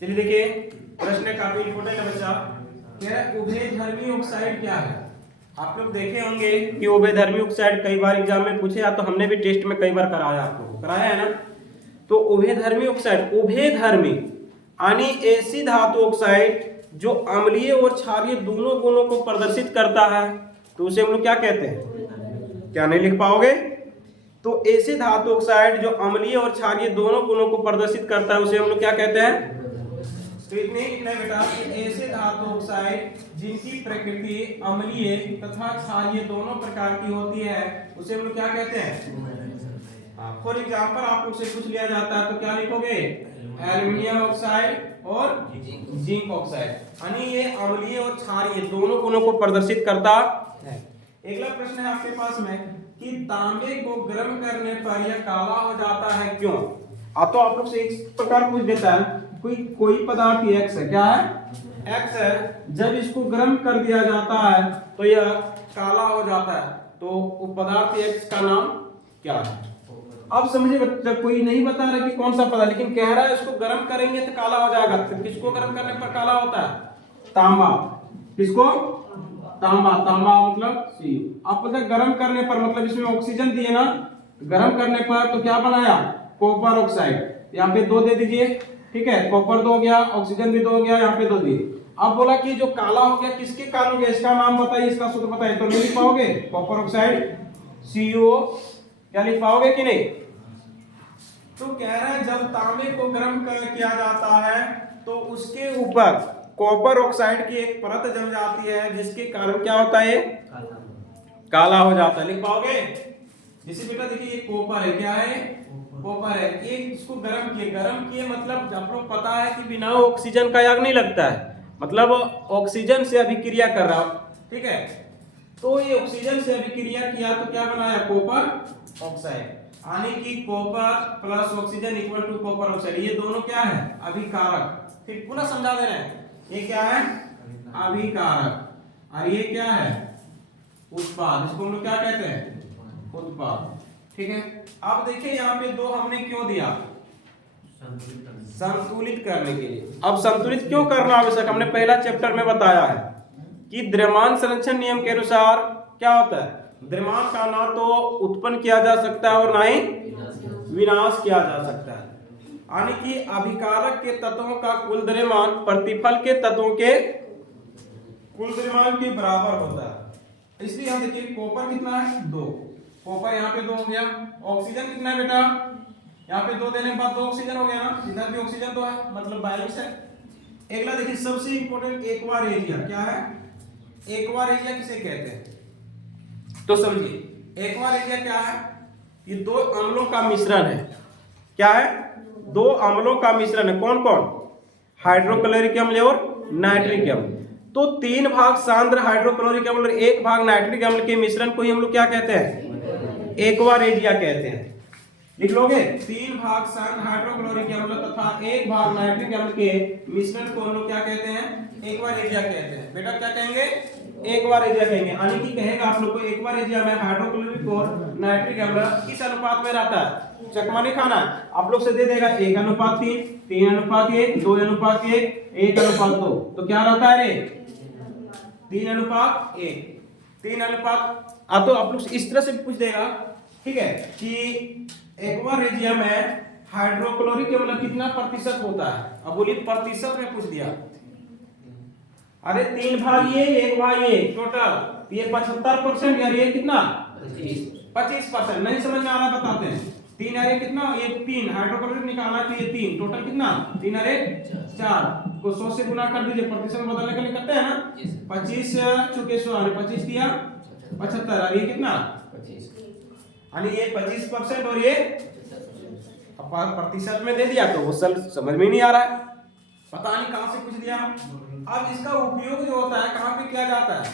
चलिए देखिए, प्रश्न काफी इंपोर्टेंट है बच्चा। कह रहा है उभयधर्मी ऑक्साइड क्या है। आप लोग देखे होंगे कि उभयधर्मी ऑक्साइड कई बार एग्जाम में पूछे, या तो हमने भी टेस्ट में कई बार कराया, आपको कराया है ना। तो उभयधर्मी ऑक्साइड, उभयधर्मी यानी ऐसी धातु ऑक्साइड जो अम्लीय और क्षारीय दोनों गुणों को प्रदर्शित करता है, तो उसे हम लोग क्या कहते हैं। क्या नहीं लिख पाओगे। तो ऐसे धातु ऑक्साइड जो अम्लीय और क्षारीय दोनों गुणों को प्रदर्शित करता है उसे हम लोग क्या कहते हैं। तो इतने लिखना है बेटा कि ऐसे धातु ऑक्साइड जिनकी प्रकृति अम्लीय तथा क्षारीय दोनों प्रकार की होती है उसे हम लोग क्या कहते हैं। फॉर एग्जांपल आप लोग से पूछ लिया जाता है तो क्या लिखोगे, एल्युमिनियम ऑक्साइड और जिंक ऑक्साइड, यानी ये अम्लीय और क्षारीय दोनों गुणों को प्रदर्शित करता है। अगला प्रश्न है आपके पास में कि तांबे को गर्म करने पर यह काला हो जाता है क्यों। तो आप लोग से इस प्रकार पूछ देता है, कोई पदार्थ x है, क्या है x है, जब इसको गर्म कर दिया जाता है तो यह काला हो जाता है, तो वो पदार्थ x का नाम क्या है। अब समझिए बच्चा, कोई नहीं बता रहा कि कौन सा पदार्थ, लेकिन कह रहा है इसको गर्म करेंगे तो काला हो जाएगा। तो किसको गर्म करने पर काला होता है, तांबा। किसको, तांबा। तांबा मतलब सी। आप पता गर्म करने पर मतलब इसमें ऑक्सीजन दिए ना, गर्म करने पर तो क्या बनाया, कॉपर ऑक्साइड। यहाँ पे 2 दे दीजिए, ठीक है, कॉपर 2 हो गया, ऑक्सीजन भी 2 हो गया, यहाँ पे 2 दिए। अब बोला कि जो काला हो गया किसके कारण हो गया, इसका नाम बताइए, इसका सूत्र बताइए। तो नहीं लिख पाओगे, कॉपर ऑक्साइड CO, क्या लिख पाओगे कि नहीं। तो कह रहा है जब तांबे को गर्म किया जाता है तो उसके ऊपर कॉपर ऑक्साइड की एक परत जम जाती है जिसके कारण क्या होता है, काला हो जाता है। लिख पाओगे। जैसे बेटा देखिए ये कॉपर है, क्या है, कॉपर है। ये इसको गर्म किए मतलब आप लोग पता है कि बिना ऑक्सीजन का आग नहीं लगता है, मतलब ऑक्सीजन से अभिक्रिया कर रहा हो, ठीक है। तो ये ऑक्सीजन से अभिक्रिया किया तो क्या बनाया, कॉपर ऑक्साइड, यानी कि copper plus oxygen equal to copper oxide. ये दोनों क्या है, अभिकारक। फिर पुनः समझा दे रहे हैं, ये क्या है, अभिकारक, और ये क्या है, उत्पाद। इसको हम लोग क्या कहते हैं, उत्पाद, ठीक है। अब देखिए यहाँ पे 2 हमने क्यों दिया, संतुलित करने के लिए। अब संतुलित क्यों करना आवश्यक, हमने पहला चैप्टर में बताया है कि द्रव्यमान संरक्षण नियम के अनुसार क्या होता है, द्रव्यमान का ना तो उत्पन्न किया जा सकता है और ना ही विनाश किया जा सकता है। यानी कि अभिकारक के तत्वों का कुल द्रव्यमान प्रतिफल के तत्वों के कुल द्रव्यमान के बराबर होता है। इसलिए हम देखिए कॉपर कितना है, 2, कॉपर यहाँ पे 2 हो गया। ऑक्सीजन कितना है बेटा, यहाँ पे 2 देने के बाद 2 ऑक्सीजन हो गया ना, इधर भी ऑक्सीजन 2 है, मतलब 22 है। अगला देखिए सबसे इंपॉर्टेंट एक्वा रेजिया, क्या है, एक्वा रेजिया किसे कहते हैं। तो समझिए एक्वा रेजिया क्या है, ये 2 अम्लों का मिश्रण है। क्या है, 2 अम्लों का मिश्रण है। कौन कौन, हाइड्रोक्लोरिक अम्ल और नाइट्रिक अम्ल। तो 3 भाग सांद्र हाइड्रोक्लोरिक अम्ल और 1 भाग नाइट्रिक अम्ल के मिश्रण को ही हम लोग क्या कहते हैं, एक्वा रेजिया कहते हैं। लिख लोगे, 3 भाग सांद्र हाइड्रोक्लोरिक अम्ल तथा 1 भाग नाइट्रिक अम्ल के मिश्रण को हम लोग क्या कहते हैं, एक्वा रेजिया कहते हैं। बेटा क्या कहेंगे, एक्वा रेजिया कहेंगे। यानी कि कहेगा आप लोग को एक्वा रेजिया में हाइड्रोक्लोरिक और नाइट्रिक अम्ल किस अनुपात में रहता है, चकमा नहीं खाना है, आप लोग से दे देगा 1:3, 3:1, 2:1, 1:2। तो क्या रहता है रे, 3:1, 3:। तो आप लोग इस तरह से पूछ देगा, ठीक है, कि एक्वा रेजिया में हाइड्रोक्लोरिक अम्ल कितना प्रतिशत होता है। अब बोलिए प्रतिशत में पूछ दिया, अरे 3 भाग ये 1 भाग ये, टोटल ये 75%, यार ये कितना 25%। नहीं समझ में आ रहा बताते हैं। 3 अरे कितना, ये 3 हाइड्रोक्लोरिक निकालना है तो ये 3 टोटल कितना, 3 अरे 4 को 100 से गुना कर दीजिए, प्रतिशत बदलने के लिए करते हैं ना। 25 चुके 100, 25 दिया 75, और ये कितना 25, यानी ये 25% और ये प्रतिशत में दे दिया, तो वो समझ में नहीं आ रहा है, पता नहीं कहां से पूछ दिया। अब इसका उपयोग जो होता है कहां पे किया जाता है,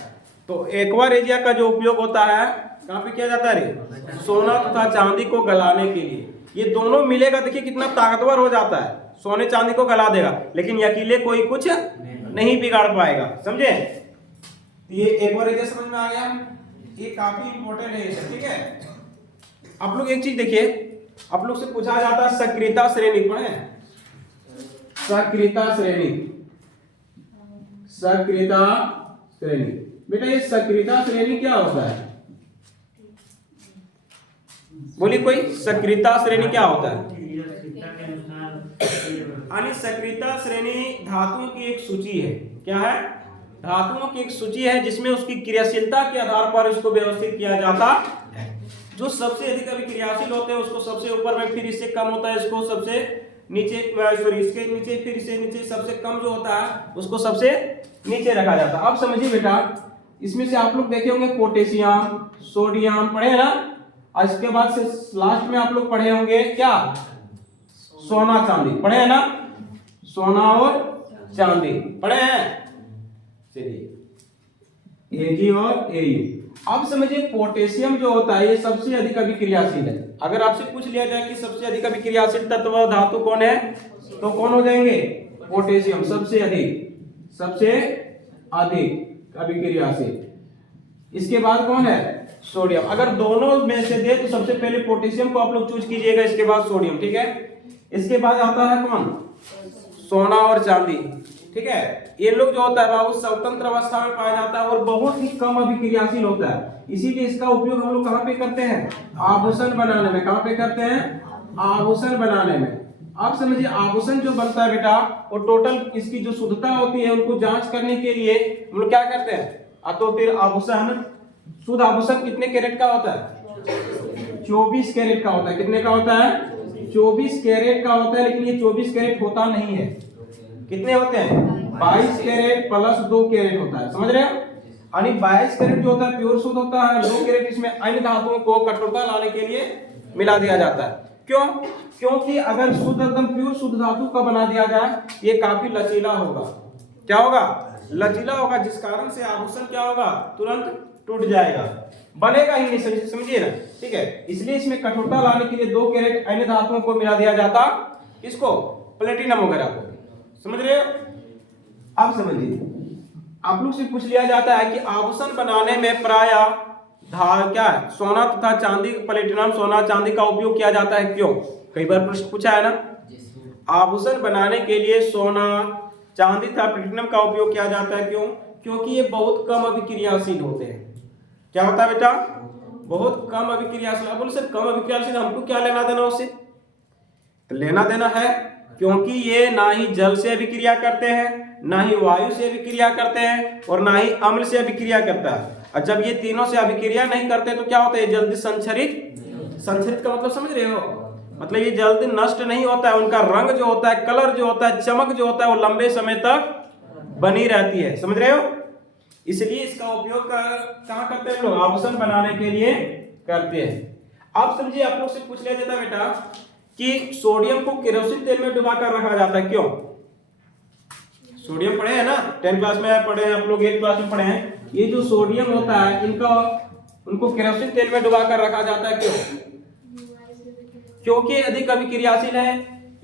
तो एक्वा रेजिया का जो उपयोग होता है कहां पे किया जाता है रे, सोना तथा चांदी को गलाने के लिए। ये दोनों मिलेगा, देखिए कितना ताकतवर हो जाता है, सोने चांदी को गला देगा, लेकिन अकेले कोई कुछ नहीं बिगाड़ पाएगा, समझे। ये एक्वा रेजिया समझ में आ गया, ये काफी इंपॉर्टेंट है, ठीक है। आप लोग एक चीज देखिए, आप लोग से पूछा जाता है सक्रियता श्रेणी, पढ़े सक्रियता श्रेणी। सक्रियता श्रेणी, बेटा ये सक्रियता श्रेणी क्या होता है? बोलिए कोई, सक्रियता श्रेणी क्या होता है? यानी सक्रियता श्रेणी धातुओं की एक सूची है। क्या है? धातुओं की एक सूची है जिसमें उसकी क्रियाशीलता के आधार पर इसको व्यवस्थित किया जाता है। जो सबसे अधिक अभिक्रियाशील होते हैं उसको सबसे ऊपर में, फिर इससे कम होता है इसको सबसे नीचे, सॉरी इसके नीचे, फिर इससे नीचे, सबसे कम जो होता है उसको सबसे नीचे रखा जाता है। अब समझिए बेटा, इसमें से आप लोग देखे होंगे पोटेशियम, सोडियम पढ़े हैं ना, और इसके बाद से लास्ट में आप लोग पढ़े होंगे क्या? सोना चांदी पढ़े हैं ना, सोना और चांदी पढ़े हैं। चलिए एजी और एयू। अब समझिए पोटेशियम जो होता है ये सबसे अधिक अभिक्रियाशील है। अगर आपसे पूछ लिया जाए कि सबसे अधिक अभिक्रियाशील तत्व धातु कौन है, तो कौन हो जाएंगे? पोटेशियम सबसे अधिक, सबसे अधिक अभिक्रियाशील। इसके बाद कौन है? सोडियम। अगर दोनों में से दे तो सबसे पहले पोटेशियम को आप लोग चूज कीजिएगा, इसके बाद सोडियम, ठीक है। इसके बाद आता है कौन? सोना और चांदी, ठीक है। ये लोग जो होता है बाबू स्वतंत्र अवस्था में पाया जाता है और बहुत ही कम अभिक्रियाशील होता है, इसीलिए इसका उपयोग हम लोग कहाँ पे करते हैं? आभूषण बनाने में। कहाँ पे करते हैं? आभूषण बनाने में। आप समझिए आभूषण जो बनता है बेटा, वो टोटल इसकी जो शुद्धता होती है उनको जांच करने के लिए हम लोग क्या करते हैं? तो फिर आभूषण, शुद्ध आभूषण कितने कैरेट का होता है? 24 कैरेट का होता है। कितने का होता है? 24 कैरेट का होता है। लेकिन ये 24 कैरेट होता नहीं है। कितने होते हैं? 22 कैरेट प्लस 2 कैरेट होता है, समझ रहे हो? यानी 22 कैरेट जो होता है प्योर शुद्ध होता है, 2 कैरेट इसमें अन्य धातुओं को कठोरता लाने के लिए मिला दिया जाता है। क्यों? क्योंकि अगर शुद्ध एकदम प्योर शुद्ध धातु का बना दिया जाए ये काफी लचीला होगा। क्या होगा? लचीला होगा, जिस कारण से आभूषण क्या होगा? तुरंत टूट जाएगा, बनेगा ही नहीं, समझिए ना, ठीक है। इसलिए इसमें कठोरता लाने के लिए 2 कैरेट अन्य धातुओं को मिला दिया जाता। किसको? प्लेटिनम वगैरह को, समझ रहे हो? अब समझिए, आप लोग से पूछ लिया जाता है कि आभूषण बनाने में प्राय क्या है? सोना तथा चांदी, प्लेटिनम, सोना चांदी का उपयोग किया जाता है। क्यों? कई बार प्रश्न पूछा है ना। आभूषण बनाने के लिए सोना, चांदी तथा प्लेटिनम का उपयोग किया जाता है। क्यों? क्योंकि ये बहुत कम अभिक्रियाशील होते हैं। क्या होता है बेटा? बहुत कम अभिक्रियाशील। अब बोले सर कम अभिक्रियाशील, हमको क्या लेना देना उससे? तो लेना देना है क्योंकि ये ना ही जल से अभिक्रिया करते हैं, ना ही वायु से अभिक्रिया करते हैं, और ना ही अम्ल से अभिक्रिया करता है। और जब ये तीनों से अभिक्रिया नहीं करते तो क्या होता है? जल्दी संचरित। संचरित का मतलब समझ रहे हो? मतलब ये जल्दी नष्ट नहीं होता है। उनका रंग जो होता है, कलर जो होता है, चमक जो होता है, वो लंबे समय तक बनी रहती है, समझ रहे हो? इसलिए इसका उपयोग कहाँ करते हैं हम लोग? आभूषण बनाने के लिए करते हैं। आप समझिए, आप लोग से पूछ लिया जाता है बेटा कि सोडियम को केरोसिन तेल में डुबाकर रखा जाता है। क्यों? सोडियम पढ़े हैं ना, 10 क्लास में पढ़े हैं आप लोग, 8 क्लास में पढ़े हैं। ये जो सोडियम होता है उनको केरोसिन तेल में डुबाकर रखा जाता है। क्यों? क्योंकि अधिक अभिक्रियाशील है।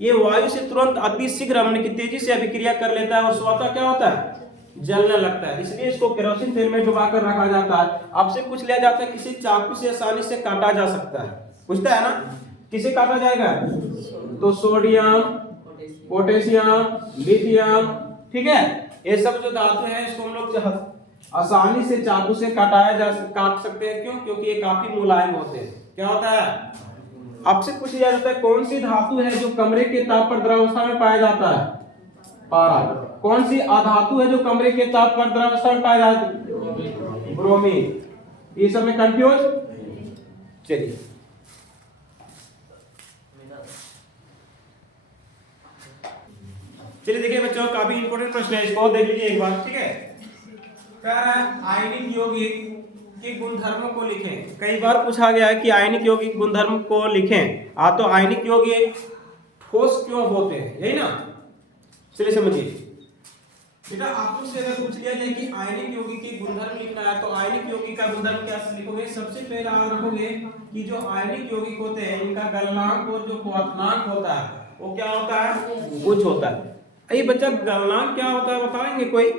ये वायु से तुरंत अति शीघ्र हमने की तेजी से अभिक्रिया कर लेता है और स्वतः क्या होता है? जलने लगता है। इसलिए इसको केरोसिन तेल में डुबाकर रखा जाता है। आपसे पूछ लिया जाता है किसी चाकू से आसानी से काटा जा सकता है, पूछता है ना, किसे काटा जाएगा? तो सोडियम, पोटेशियम, लिथियम, ठीक है। ये सब जो धातु है इसको हम लोग आसानी से चाकू से काट सकते हैं। क्यों? क्योंकि ये काफी मुलायम होते हैं। क्या होता है? आपसे पूछ लिया जाता है कौन सी धातु है जो कमरे के ताप पर द्रवावस्था में पाया जाता है? पारा। कौन सी अधातु है जो कमरे के ताप पर द्रवावस्था में पाया जाता है? ब्रोमीन। ये सब में कंफ्यूज? चलिए देखिए बच्चों, काफी इंपोर्टेंट प्रश्न है, इसको देख लीजिए एक बार, ठीक है। कह रहा है आयनिक यौगिक के गुणधर्मों को लिखें। कई बार पूछा गया है कि आयनिक यौगिक गुणधर्म को लिखें। तो आयनिक यौगिक ठोस क्यों होते हैं, यही ना? चलिए समझिए बेटा, आपको से अगर पूछ लिया जाए कि आयनिक यौगिक के गुणधर्म लिखना है तो आयनिक यौगिक का गुणधर्म क्या लिखोगे? सबसे पहले आप रखोगे कि जो आयनिक यौगिक होते हैं इनका गलनांक और जो क्वथनांक होता है वो क्या होता है? उच्च होता है। ये बच्चा गलनांक क्या होता है बताएंगे कोई?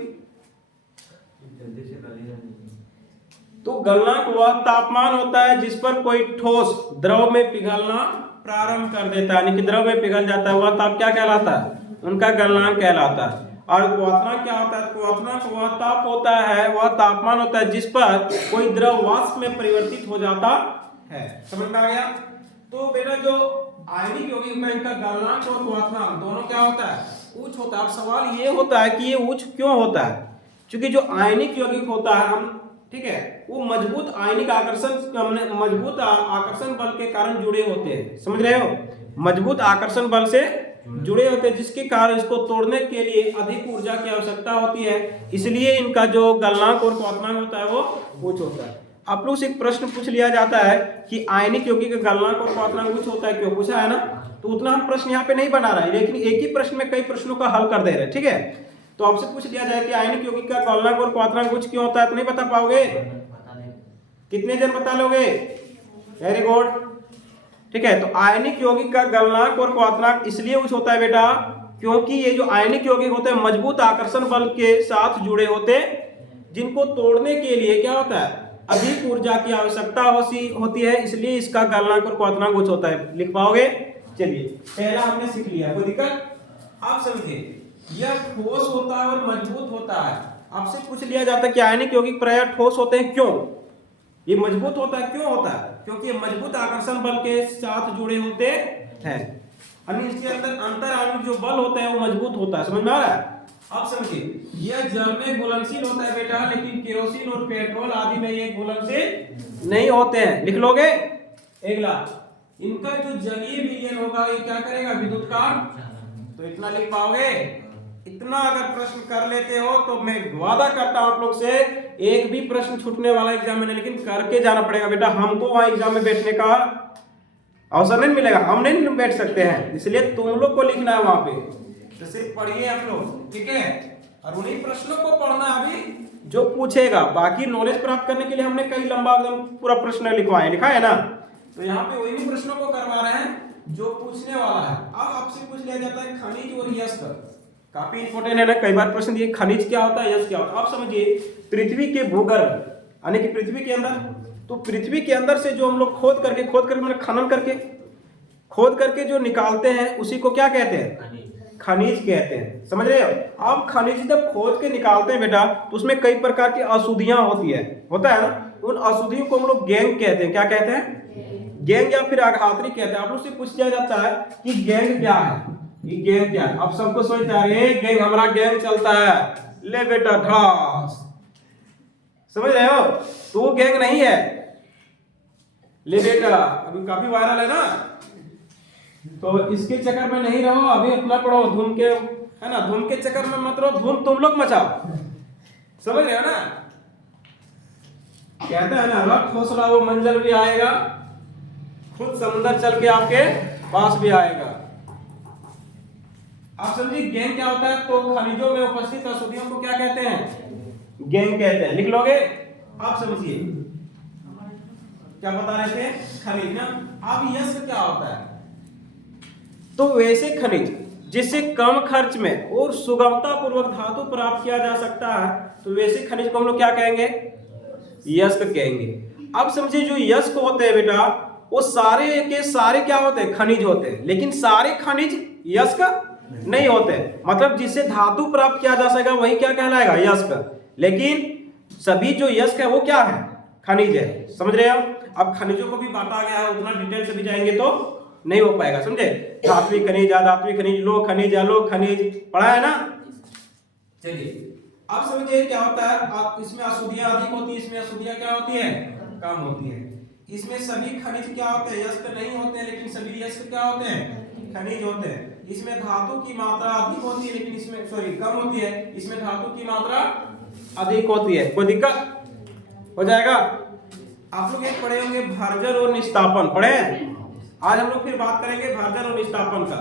तो गलनांक वह तापमान होता है जिस पर कोई ठोस द्रव में पिघलना प्रारंभ कर देता है, यानी कि द्रव में पिघल जाता है, वह ताप क्या कहलाता है? उनका गलनांक कहलाता है। और क्वथनांक क्या होता है? क्वथनांक वह ताप होता है, वह तापमान होता है जिस पर कोई द्रव वाष्प में परिवर्तित हो जाता है। समझ में आ गया? तो बेटा जो आयनिक यौगिक में इनका गलनांक और क्वथनांक दोनों क्या होता है? उच्च होता है। अब सवाल ये होता है कि ये उच्च क्यों होता है? क्योंकि जो आयनिक यौगिक होता है हम, ठीक है, वो मजबूत आयनिक आकर्षण, मजबूत आकर्षण बल के कारण जुड़े होते हैं। समझ रहे हो? मजबूत आकर्षण बल से जुड़े होते हैं, जिसके कारण इसको तोड़ने के लिए अधिक ऊर्जा की आवश्यकता होती है। इसलिए इनका जो गलनांक और क्वथनांक होता है वो उच्च होता है। आप लोग से एक प्रश्न पूछ लिया जाता है कि आयनिक यौगिक का गलनांक और क्वथनांक उच्च होता है, क्यों पूछा है ना? तो उतना हम प्रश्न यहाँ पे नहीं बना रहे हैं, लेकिन एक ही प्रश्न में कई प्रश्नों का हल कर दे रहे हैं। ठीक है, तो आपसे पूछ लिया जाए कि आयनिक यौगिक का गलनांक और क्वथनांक उच्च क्यों होता है, तो नहीं बता पाओगे? कितने जन बता लोगे? Very good. ठीक है, तो आयनिक यौगिक का गलनांक और क्वथनांक इसलिए उच्च होता है बेटा, क्योंकि ये जो आयनिक यौगिक होते हैं मजबूत आकर्षण बल के साथ जुड़े होते, जिनको तोड़ने के लिए क्या होता है? अधिक ऊर्जा की आवश्यकता होती है, इसलिए इसका गलनांक और क्वथनांक उच्च होता है। लिख पाओगे? चलिए, पहला हमने सीख लिया, कोई दिक्कत? आप समझे, यह ठोस होता है और मजबूत होता है। आपसे पूछ लिया जाता है कि आयनिक यौगिक प्रायः ठोस होते हैं, क्यों? ये मजबूत होता है, क्यों होता है? क्योंकि ये मजबूत आकर्षण बल के साथ जुड़े होते हैं। यानी इसके अंदर अंतर आणविक जो बल होता है वो मजबूत होता है। समझ में आ रहा है? आप समझिए, यह जल में घुलनशील होता है बेटा, लेकिन केरोसिन और पेट्रोल आदि में ये घुलनशील नहीं होते हैं। लिख लोगे? अगला, इनका जो जलीय विलयन होगा ये क्या करेगा? विद्युत का। तो इतना लिख पाओगे? इतना अगर प्रश्न कर लेते हो तो मैं वादा करता हूं आप लोग से, एक भी प्रश्न छूटने वाला एग्जाम में नहीं, लेकिन करके जाना पड़ेगा बेटा। हमको वहां एग्जाम में बैठने का अवसर नहीं मिलेगा, हम नहीं बैठ सकते हैं, इसलिए तुम लोग को लिखना है वहां पे। तो सिर्फ पढ़िए आप लोग, ठीक है, और उन्हीं प्रश्नों को पढ़ना अभी जो पूछेगा। बाकी नॉलेज प्राप्त करने के लिए हमने कई लंबा एकदम पूरा प्रश्न लिखवाए, लिखा है ना? तो यहाँ पे वही प्रश्नों को करवा रहे हैं जो पूछने वाला है। अब आपसे पूछ लिया जाता है खनिज और यस्क, काफी इंपॉर्टेंट है ना, कई बार प्रश्न दिए खनिज क्या होता है, यश क्या होता है। आप समझिए, पृथ्वी के भूगर्भ यानी कि पृथ्वी के अंदर, तो पृथ्वी के अंदर से जो हम लोग खोद करके मतलब खनन करके खोद करके जो निकालते हैं उसी को क्या कहते हैं? खनिज कहते हैं। समझ रहे हो? आप खनिज जब खोद के निकालते हैं बेटा, तो उसमें कई प्रकार की अशुद्धियां होती है, होता है ना? उन अशुद्धियों को हम लोग गैंग कहते हैं। क्या कहते हैं? गैंग या फिर आघात्री कहते हैं। आप लोग से पूछ लिया जाता है कि गैंग क्या है, ये गैंग क्या है? अब सबको सोचता है गैंग, हमारा गैंग चलता है, ले बेटा ढास। समझ रहे हो? तो वो गैंग नहीं है। ले बेटा, अभी काफी वायरल है ना, तो इसके चक्कर में नहीं रहो, अभी अपना पढ़ो। धूम के, है ना, धूम के चक्कर में मत रहो, धूम तुम लोग मचाओ। समझ रहे हो ना? कहते हैं ना, रख हौसला वो मंजर भी आएगा, खुद समुद्र चल के आपके पास भी आएगा। आप समझिए, गैंग क्या होता है? तो खनिजों में उपस्थित अशुद्धियों को क्या कहते हैं? गैंग कहते हैं। लिख लोगे? आप समझिए, क्या बता रहे थे? खनिज ना। अब यस्क क्या होता है? तो वैसे खनिज जिससे कम खर्च में और सुगमता पूर्वक धातु प्राप्त किया जा सकता है, तो वैसे खनिज को हम लोग क्या कहेंगे? यस्क कहेंगे। अब समझिए, जो यस्क होते हैं बेटा, वो सारे के सारे क्या होते हैं? खनिज होते हैं, लेकिन सारे खनिज यस्क नहीं होते। मतलब जिससे धातु प्राप्त किया जा सकेगा वही क्या कहलाएगा? यस्क। लेकिन सभी जो यस्क है वो क्या है? खनिज है। समझ रहे हो? अब खनिजों को भी बांटा गया है, उतना डिटेल से भी जाएंगे तो नहीं हो पाएगा। समझे? धात्विक खनिज, अधात्विक खनिज, लोह खनिज, अलोह खनिज, पढ़ा है ना? चलिए, अब समझिए क्या होता है। आप इसमें अशुद्धियां अधिक होती है, इसमें अशुद्धियां क्या होती है? कम होती है। इसमें सभी खनिज क्या होते हैं? यस्क नहीं होते हैं, लेकिन सभी यस्क क्या होते हैं? खनिज होते हैं। इसमें धातु की मात्रा अधिक होती है, लेकिन इसमें कम होती है। इसमें धातु की मात्रा अधिक होती है। कोई दिक्कत हो जाएगा? आप लोग एक पढ़े होंगे भर्जन और निस्तापन, पढ़े? आज हम लोग फिर बात करेंगे भर्जन और निस्तापन का।